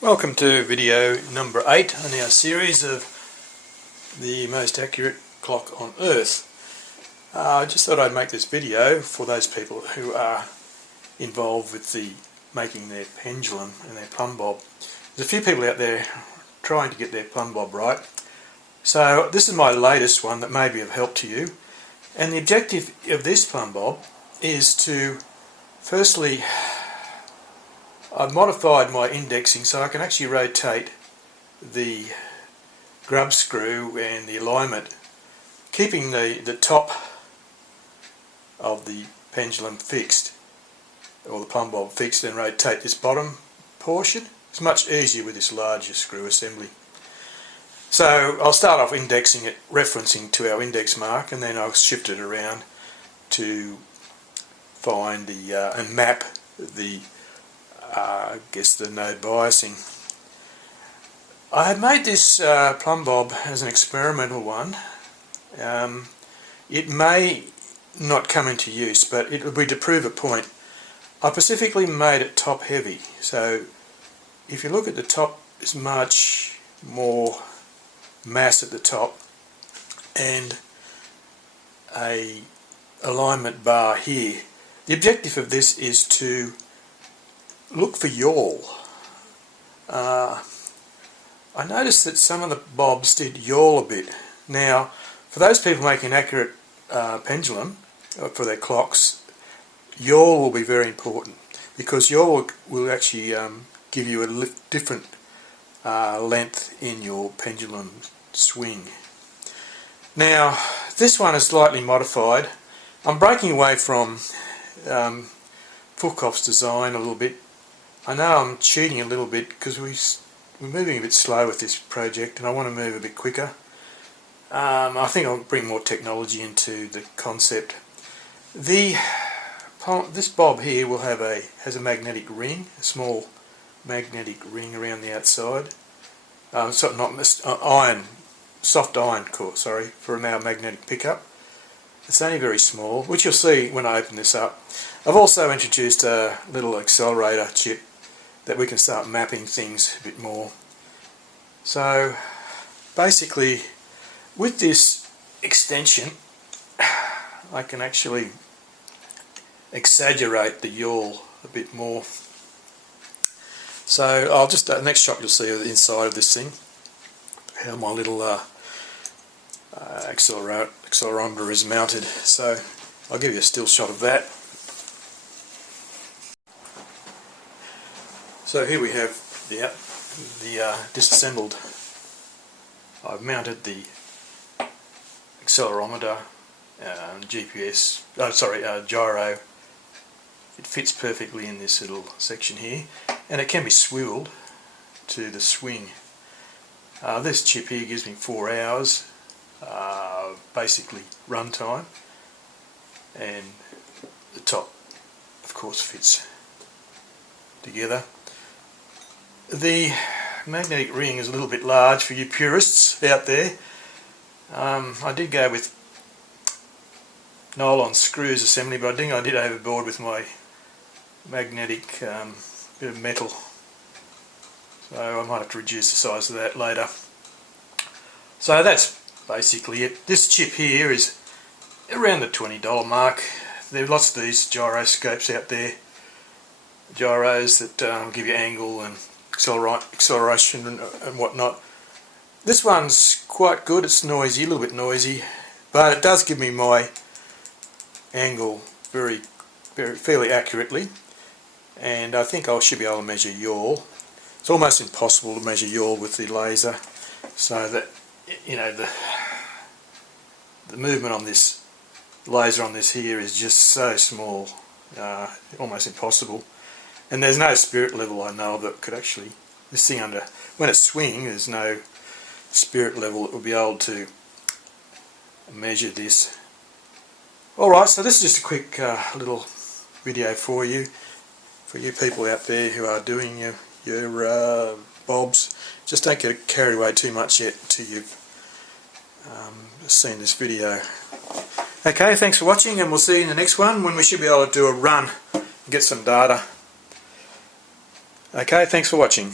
Welcome to video number 8 in our series of the most accurate clock on Earth. I just thought I'd make this video for those people who are involved with making their pendulum and their Plumb Bob. There's a few people out there trying to get their Plumb Bob right. So this is my latest one that may be of help to you. And the objective of this Plumb Bob is to, firstly, I've modified my indexing so I can actually rotate the grub screw and the alignment, keeping the top of the pendulum fixed, or the Plumb Bob fixed, and rotate this bottom portion. It's much easier with this larger screw assembly. So I'll start off indexing it, referencing to our index mark, and then I'll shift it around to find and map the I guess the node biasing. I had made this Plumb Bob as an experimental one. It may not come into use, but it will be to prove a point. I specifically made it top heavy, so if you look at the top, there's much more mass at the top and a alignment bar here. The objective of this is to look for yawl. I noticed that some of the bobs did yawl a bit. Now, for those people making accurate pendulum for their clocks, yawl will be very important, because yawl will actually give you a different length in your pendulum swing. Now, this one is slightly modified. I'm breaking away from Foucault's design a little bit. I know I'm cheating a little bit because we're moving a bit slow with this project, and I want to move a bit quicker. I think I'll bring more technology into the concept. This bob here will has a magnetic ring, a small magnetic ring around the outside. Soft iron core, for our magnetic pickup. It's only very small, which you'll see when I open this up. I've also introduced a little accelerator chip that we can start mapping things a bit more. So basically, with this extension, I can actually exaggerate the yawl a bit more. So I'll just, next shot you'll see the inside of this thing, how my little accelerometer is mounted. So I'll give you a still shot of that. So here we have the disassembled. I've mounted the accelerometer, GPS, gyro. It fits perfectly in this little section here, and it can be swiveled to the swing. This chip here gives me 4 hours, basically run time, and the top, of course, fits together. The magnetic ring is a little bit large for you purists out there. I did go with nylon screws assembly, but I think I did overboard with my magnetic bit of metal. So I might have to reduce the size of that later. So that's basically it. This chip here is around the $20 mark. There are lots of these gyroscopes out there. Gyros that give you angle and acceleration and whatnot. This one's quite good. It's noisy, a little bit noisy, but it does give me my angle fairly accurately, and I think I should be able to measure yawl. It's almost impossible to measure yawl with the laser, so that the movement on this laser on this here is just so small, almost impossible. And there's no spirit level I know of that could actually, this thing when it's swinging, there's no spirit level that will be able to measure this. Alright, so this is just a quick little video for you people out there who are doing your bobs. Just don't get carried away too much yet until you've seen this video. Okay, thanks for watching, and we'll see you in the next one when we should be able to do a run and get some data. Okay, thanks for watching.